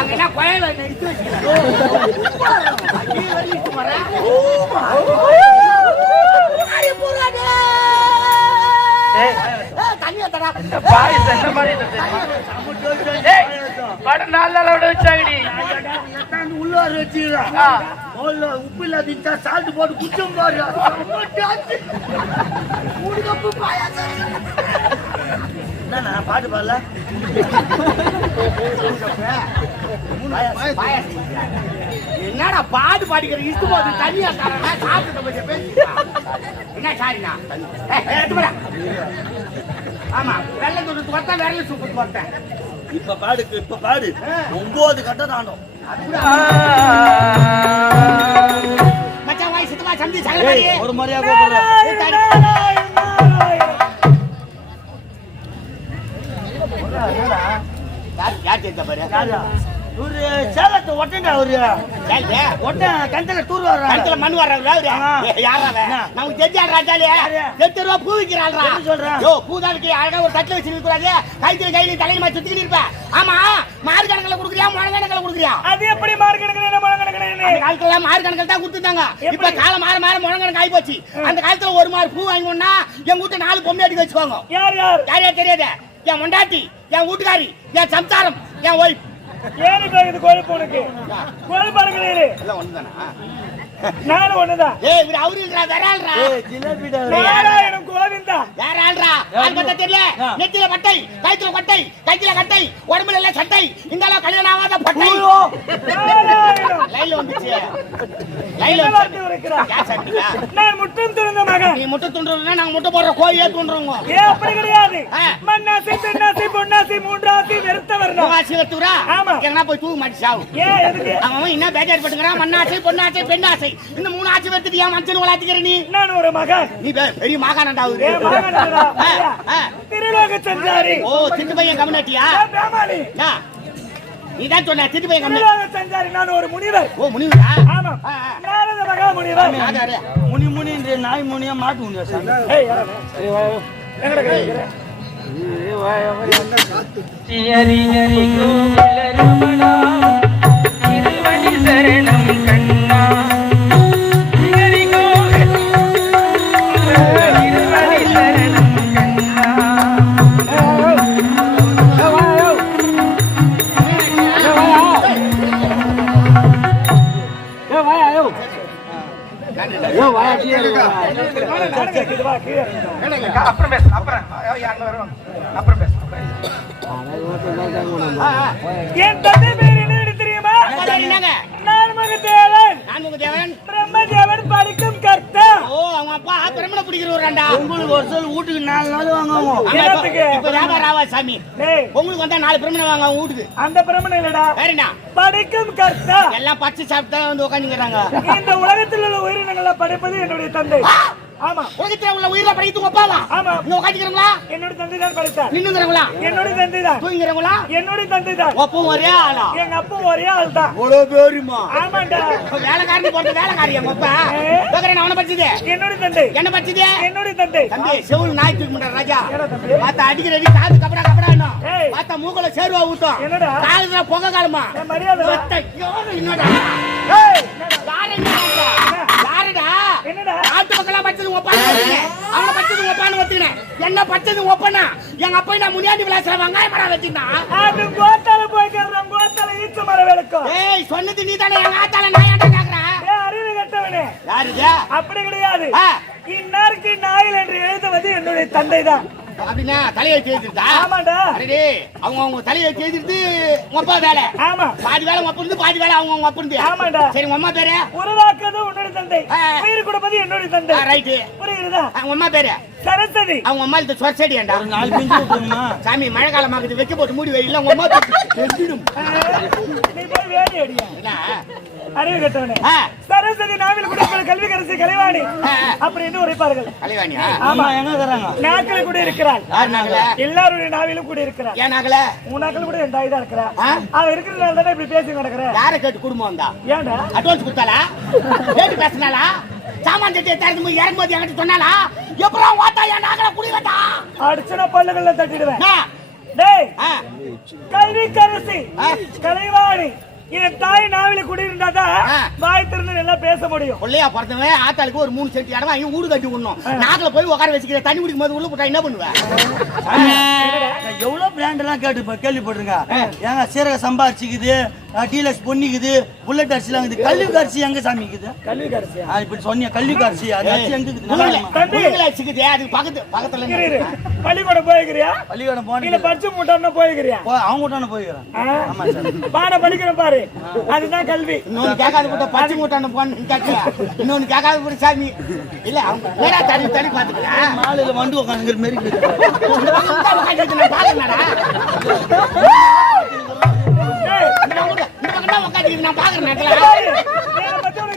அங்க என்ன குழல் நெடுத்து வச்சுக்கிறேன். நீ வரையிட்டு வரேன் தண்ணி தடா பாய் என்ன மாதிரி இருந்தது ஏய், பட நாலு நாளா விட வச்சாங்கடி உள்ளார வச்சுக்கிறேன் ஆ. முதல்ல உப்பு இல்லாத சால்ட் போட்டு குச்சம் பாரு என்னண்ணா பாட்டு பாடல? என்னடா பாட்டு பாடிக்கிற இஷ்டு போது தண்ணியா தரேன் சாப்பிட்டு என்ன சாரிண்ணா. ஆமா வெள்ளம் தொட்டு வரத்தா வெள்ளம் சூப்பு வரத்தேன் இப்ப பாடு இப்ப பாடு. ஒன்பது கட்ட தாண்டும். மச்சான் வாய் சித்தமா சந்தி சகலமாரி ஒரு மாதிரியா தெரிஞ்ச இவரு சேலத்து ஒட்டண்டா அவரு யாரு ஒட்ட கண்டல டூர் வர்றாரு கழுத்துல மண் வர்றாங்களா அவரு? யாரா அவன்? என்ன? நமக்கு தெரிஞ்சாள் ராஜாலியா? எட்டு ரூபா பூ விக்கிறாள்ரா எப்படி சொல்ற? யோ பூதானுக்கு அழகா ஒரு தட்டுல வச்சு கூடாது கைத்துல கையில தலையில மாதிரி சுத்திக்கிட்டு இருப்ப. ஆமா மாறு கணக்கில் கொடுக்குறியா முழு கணக்கில் கொடுக்குறியா? அது எப்படி மார்க் எடுக்கிறேன் முழங்க எடுக்கிறேன் அந்த காலத்துல மாறு கணக்கில் தான் கொடுத்துருந்தாங்க. இப்ப எப்படி? காலம் மாற மாற முழங்கணக்கு ஆகி போச்சு அந்த காலத்துல ஒரு மாறு பூ வாங்கினா எங்க வீட்டு நாலு பொம்மை அடிக்க வச்சுக்கோங்க யார் யார்? யார் யார் தெரியாது? என் மொண்டாட்டி. என் வீட்டுக்காரி என் சம்சாரம் என் ஒய்ஃப் இப்ப இது கொழுப்பு உனக்கு கொழுப்பு இருக்கிறீரு எல்லாம் ஒண்ணுதானா? நானும் ஒண்ணுதான். ஏய் இவர் அவரு இல்லடா வேற ஆள்ரா ஏய் ஜிலேபிடா நாராயணம் கோவிந்தா வேற ஆள்ரா ஆள் பார்த்தா தெரியல? நெத்தியில பட்டை கைத்துல கொட்டை கைத்துல கட்டை உடம்புல எல்லாம் சட்டை. இந்த அளவு கல்யாணம் ஆகாத பட்டை. வந்துச்சு நான் முற்றும் துறந்த மகன்? நீ முட்டை துண்டுறதுனா நாங்க முட்டை போடுற கோழியே துண்டுறோங்க. ஏன் அப்படி கிடையாது? ஆ. மண்ணாசி பெண்ணாசி பொன்னாசி மூன்றாசி வெறுத்தவர் வெட்டுறா ஆமா. எங்கன்னா போய் தூக்கு மாட்டி சாவு ஏன் எதுக்கு? அவன் என்ன பேஜார் பட்டுக்கிறான்? மண்ணாசை பொண்ணாசை பெண்ணாசை. இந்த மூணு வெறுத்துட்டு ஏன் மனுஷன் வளர்த்துக்கிற நீ? நான் ஒரு மகன். நீ பெரிய மாகாணண்டா அவரு. ஏன் மகன் இல்லடா? ஆ, ஆ. திருலோக சஞ்சாரி. ஓ திட்டு பையன் பேமானி நீ தான் சொன்ன திட்டு பையன் சஞ்சாரி நான் ஒரு முனிவர். ஓ முனிவரா? ஆமா. நாரத மகா முனிவர். முனி முனின்ற நாய் முனியா மாட்டு முனியா சாமி? ஏய், யாரு? எங்கடா அப்புறம் பேசுறேன் அப்புறம். அங்க வருவாங்க? அப்புறம் என் தந்தை பேர் என்ன தெரியுமா? நான் மகதேவன் நான் உங்க தேவன் பிரம்மதேவன் படிக்கும் கர்த்தா ஓ அவங்க அப்பா பிரம்மனை பிடிக்கிற ஒரு ரெண்டா உங்களுக்கு ஒரு சொல் வீட்டுக்கு நாலு நாள் வாங்குவோம்? ஆமா, இப்ப- வியாபாரம் ஆவா சாமி. டேய். உங்களுக்கு வந்தா நாலு பிரம்மனை வாங்க வீட்டுக்கு. அந்த பிரம்மன் இல்லடா. படிக்கும் கர்த்தா எல்லாம் பச்சை சாப்பிட்டு வந்து உட்காந்துக்கிறாங்க இந்த உலகத்தில் உள்ள உயிரினங்களை படைப்பது என்னுடைய தந்தை. ஆமா. உலகத்துல உள்ள உயிரை படித்து உப்பாவா ஆமா. இங்க உட்காந்துக்கிறவங்களா என்னுடைய தந்தை தான் படைத்தார். நின்னுங்கிறவங்களா? என்னுடைய தந்தை தான் தூங்கிறவங்களா என்னுடைய தந்தை தான் ஒரே ஆளா? எங்க அப்பா ஒரே ஆள் தான் அவ்வளோ பேருமா? ஆமாண்டா. வேலைக்காரன் போட்ட வேலைக்காரி எங்க அப்பா. கேக்குறேன் அவனை படிச்சது என்னுடைய தந்தை. என்ன படிச்சது என்னுடைய தந்தை. தம்பி செவுல் நாய் தூக்கி முண்ட ராஜா. என்னடா தம்பி? பார்த்தா அடிக்கிற அடி காது கபடா கபடா ஏய். பார்த்தா மூக்கல சேருவா ஊட்டும். என்னடா? காதுல புகை காலமா என் மரியாதை? என்னடா ஏய், யாருடா? யாருடா? என்னடா? மக்களா பச்சது ஒப்பான்னு வச்சுக்கினேன். அவனை பச்சது ஒப்பான்னு வச்சுக்கினேன். என்ன பச்சது ஒப்பனா எங்க அப்பா நான் முனியாண்டி விளாசுற வெங்காய மரம் வச்சிருந்தான் அது கோத்தால போய் கேட்கறோம் கோத்தால ஈச்ச மரம் வெளுக்கும் ஏய் சொன்னது நீ தானே எங்க ஆத்தால நான் ஏன்டா கேக்குறேன் ஏய், அறிவு கட்டவனே. யாரு இது? அப்படி கிடையாது. இன்னாருக்கு நாயில் என்று எழுதுவது என்னுடைய தந்தை தான் அப்படின்னா தலையெழுத்து எழுதிருந்தா ஆமாண்டா. அடடே அவங்க அவங்க தலையெழுத்து எழுதிட்டு உங்க அப்பா வேலை. ஆமா. பாதி வேலை உங்க இருந்து பாதி வேலை அவங்க உங்க அப்பா இருந்து. ஆமாண்டா. சரி உங்க அம்மா பேரு? உருவாக்குறது உன்னுடைய தந்தை. உயிர் கொடுப்பது என்னுடைய தந்தை. ரைட்டு. புரியுதா அம்மா பேரு? சரஸ்வதி. அவங்க அம்மா இந்த சொரசடியாண்டா ஒரு நாலு பிஞ்சு விட்டுருமா சாமி மழை காலமாக்குது வைக்க போட்டு மூடி வை. இல்ல உங்க அம்மா தெரிஞ்சிடும் நீ போய் வேடி அடியா? அறிவு கட்டவனே. சரஸ்வதி நாவில் குடிப்பது கல்வி கரசி கலைவாணி. ஆ. அப்படி என்று உரைப்பார்கள். கலைவாணியா? ஆமா. எங்க இருக்கிறாங்க நாக்கள் கூட இருக்கிறாள். எல்லாருடைய நாவிலும் கூட இருக்கிறாள். ஏன் நாங்கள உன் நாக்கள் கூட என் தாய் தான் இருக்கிறா? அவ இருக்கிறதுனால தானே இப்படி பேசி நடக்கிற யாரை கேட்டு குடும்பம் வந்தா? ஏன்டா அட்வான்ஸ் கொடுத்தாளா? கேட்டு பேசினாளா? சாமான் சட்டியை திறந்து போய் இறங்கும்போது என்கிட்ட சொன்னாலா எப்பறம் வாத்தா என் நாங்கள குடி வந்தா? அடிச்சுனா பல்லுகள்ல தட்டிடுவேன். என்ன? டேய் ஆ, கல்வி கரசி ஆ. கலைவாணி என் தாய் நாவில. வாய் திறந்து நல்லா பேச முடியும். பிள்ளையா பிறந்தவன் ஆத்தாளுக்கு ஒரு மூணு சென்ட் இடம் வாங்கி வீடு கட்டி விடணும். நாக்கில் போய் உட்கார வச்சுக்கிற தண்ணி குடிக்கும் போது உள்ள போட்டா என்ன பண்ணுவேன் எவ்வளவு பிராண்ட் எல்லாம் கேட்டு கேள்விப்பட்டிருங்க ஏங்க சீரக சம்பா அரிசிக்குது டீலக்ஸ் பொன்னிக்குது புல்லட் அரிசி எல்லாம் கல்வி அரிசி எங்க சாமி இருக்குது? கல்வி கரசி இப்படி சொன்னீங்க கல்வி அரிசி அந்த அரிசி எங்க இருக்குது? அதுக்கு பக்கத்து பக்கத்துல. பள்ளிக்கூடம் போயிருக்கிறியா? பள்ளிக்கூடம் இல்ல போனீங்க பரிச்சு மூட்டம்னு போயிருக்கிறியா? அவங்க தானே போய்க்கிறேன் ஆ? ஆமா சார். பாட படிக்கிறேன் பாரு. அதுதான் கல்வி. இன்னொன்னு கேட்காத போட்ட பச்சை மூட்டான போன்னு கேட்கல. இன்னொன்னு கேட்காத போட்ட சாமி. இல்ல அவங்க நேரா தள்ளி தள்ளி பாத்துக்கலாம் மாலையில வண்டு உட்காந்துங்கிற இருக்குது. நான் நான் பாக்குறேன்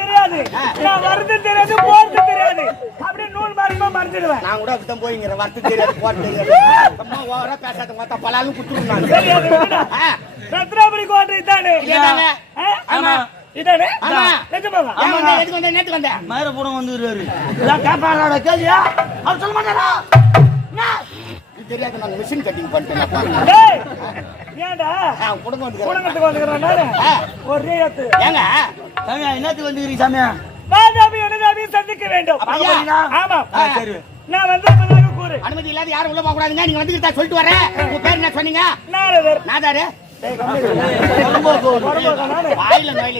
தெரியாது. நான் வர்றது தெரியாது. போறது தெரியாது. அப்படியே நூல் மரமா மறைஞ்சிடுவேன் நான் கூட அப்படித்தான் போய்ங்கிற. வரத்து தெரியாது போறது தெரியாது. சும்மா ஓவரா பேசாத மொத்தம் பலாலும் குத்துருந்தாங்க. ரத்னாபுரி கோட்டை? ஆமா. இதானே? ஆமா. நிஜமாவா? ஏன் வந்த எதுக்கு வந்த நேத்து வந்த மயிர பூரம் வந்துருவாரு இதான் கேட்பாரோட கேள்வியா? அவர் சொல்ல மாட்டாரா? தெரியாது நான் மிஷின் கட்டிங் பண்ணிட்டேன் ஏன்டா? குடுங்க வந்து குடும்பத்துக்கு வந்துக்கிறேன் நானு. ஒரே ஏத்து ஏங்க? சாமியா என்னத்துக்கு வந்துக்கிறீங்க சாமியா? அனுதாபி சந்திக்க வேண்டும்? ஆமா. சரி. நான் வந்து கூறு. அனுமதி இல்லாத யாரும் உள்ள போக கூடாதுங்க நீங்க வந்துக்கிட்டா சொல்லிட்டு வரேன் உங்க பேர் என்ன சொன்னீங்க? நாரதர். நாதாரு?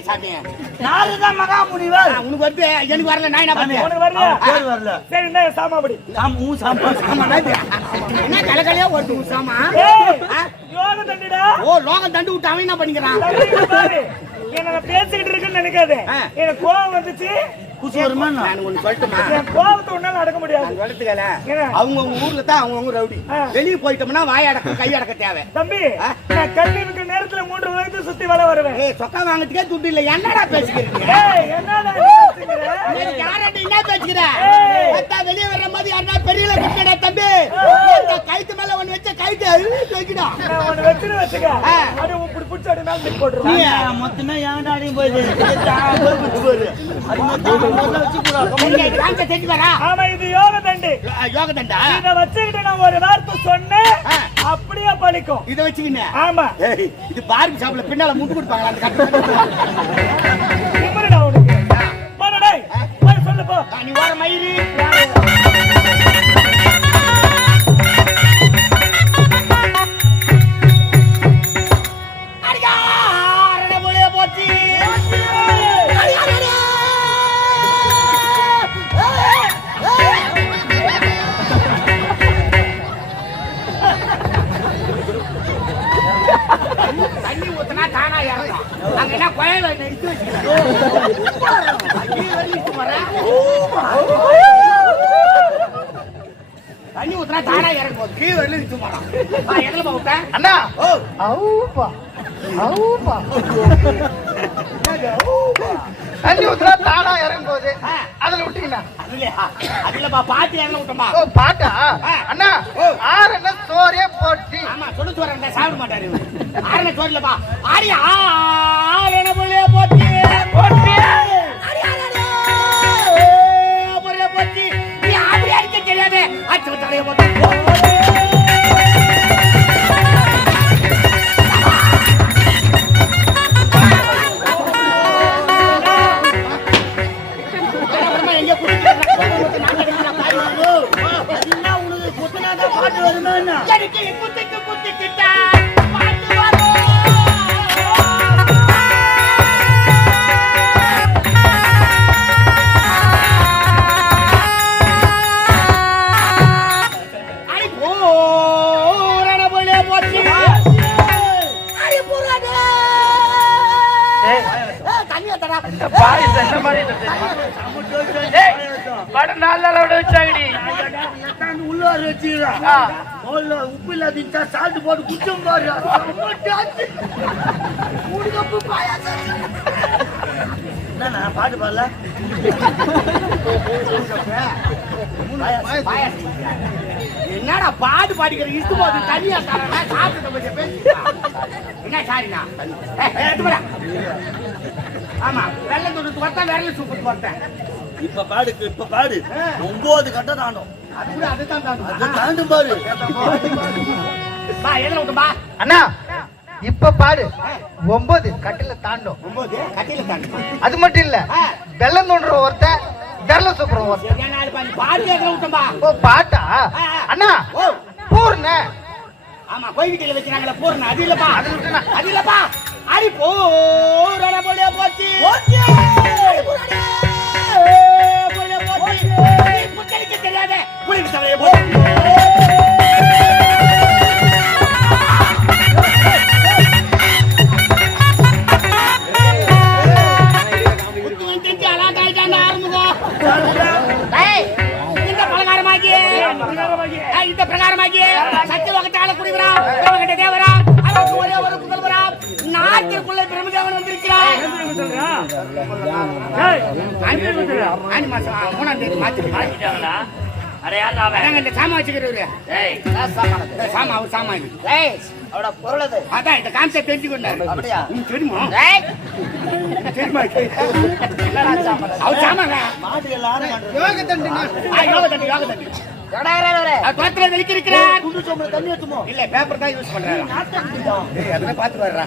சாமி முனிவர் உனக்கு வருது எனக்கு வரல நான் என்ன பண்ணேன்? உனக்கு வரல. சரி என்ன சாமாபடி? சாமி ஊ நான் இது. என்ன கலக்கலையா ஒரு சாமா? யோக தண்டிடா? ஓ லோகம் தண்டு விட்டு அவன் என்ன பண்ணிக்கிறான்? என்ன பேசிக்கிட்டு இருக்குன்னு நினைக்காத. எனக்கு கோவம் வந்துச்சு. குசு வருமா? நான் ஒண்ணு சொல்லட்டுமா என் கோவத்தை உன்னால அடக்க முடியாது என்ன? அவங்க ஊர்ல தான் அவங்க ரவுடி. வெளியே போயிட்டோம்னா வாய் அடக்கம் கை அடக்க தேவை தம்பி கல்வி நேரத்துல மூன்று உலகத்தை சுத்தி வர வருவேன். ஏய் சொக்கா வாங்கறதுக்கே துட்டு இல்ல. என்னடா பேசிக்கிறீங்க ஏய் என்னடா நீ என்ன பேசிக்கிற? ஏய். பார்த்தா வெளியே வர்ற மாதிரி யாருன்னா பெரியல குட்டடா தம்பி? இந்த கைத்து மேல ஒண்ணு வச்ச கைத்து அழுத்தி வைக்கடா நான் உன்னை வச்சுன்னு வச்சுக்க. இப்படி புடிச்சு அப்படியே மேல தூக்கி போட்டுருவேன். சாமியா, மொத்தமே என் டாடியும் போயிடுது அது மொத்தம் செஞ்சு வரா ஆமா இது யோக தண்டு யோக தண்டா இத வச்சுக்கிட்டு நான் ஒரு வார்த்தை சொன்னேன். அப்படியே பலிக்கும் இத வச்சுக்கின்னு. ஆமா. இது பார்பி ஷாப்ல பின்னால முட்டு கொடுப்பாங்களா? அந்த கட்டு நிம்மதிடா உனக்கு. போடா டேய். போய் சொல்லு போ. நீ ஓர மயிறு தண்ணி ஊத்துனா தானா இறங்கும். கீழே வரல எதுல போட்டேன் அண்ணா! ஓ. அவுப்பா. அவுப்பா. தண்ணி ஊத்துனா தானா இறங்கும் போது ஆ. அதுல விட்டீங்கன்னா? அதுலயா? அதுலப்பா பாத்து இறங்க விட்டோம்பா ஓ பாட்டா? ஆ. அண்ணா ஓ. ஆறுன சோறே போட்டு. ஆமா சொல்லு சொல்றேன் சாப்பிட மாட்டாரு இவரு. ஆரண சோறுலப்பா ஆடி பாயசம் என்ன மாதிரி படம் நாலு விட வச்சாங்கடி. உள்ளார உப்பு இல்லாதீங்க சால்ட் போட்டு குச்சம் பாரு பாட்டு பாடல என்னடா பாடிக்கிற இஷ்டம் போது தனியா தரேன் சாப்பிட்டு என்ன சாரிண்ணா? எடுத்து ஆமா வெள்ளை துண்டு வரத்தேன் விரல சூப்பு வரத்தேன் இப்ப பாடு இப்ப பாடு. ஒன்பது கட்ட தாண்டும். தாண்டும். பாரு. பா எதுல விட்டும்பா அண்ணா இப்ப பாடு. ஒன்பது கட்டில தாண்டும். ஒன்பது கட்டில தாண்டுமா. அது மட்டும் இல்ல. வெள்ளம் தோன்ற ஒருத்தன் தரல சூப்பரம் ஒருத்தன் பாட்டு எதுல விட்டும்பா ஓ பாட்டா. அண்ணா ஓ. பூர்ண. ஆமா கோயில்கிட்ட வச்சுனாங்களே பூர்ண. அது இல்லப்பா. அது இல்லப்பா அடி போறட போலியா போச்சு. போச்சு. புத்தளிக்க தெரியாத. புலிக்கு தவறைய போச்சு ஆனி மாசம் மூணாம் தேதி மாத்திருக்காங்களா இந்த சாமா வச்சுக்கிறவரு? சாமா அவர் சாமா. அவட பொருள் அது. அதான் இந்த கான்செப்ட் தெரிஞ்சுக்கொண்டாரு அப்படியா? தெரியுமா? தெரியுமா அவர் சாமாங்க மாடு எல்லாரும் யோக தண்டி யோக தண்டி இல்ல பேப்பர் தான் யூஸ் அதெல்லாம் பாத்து வர்றா.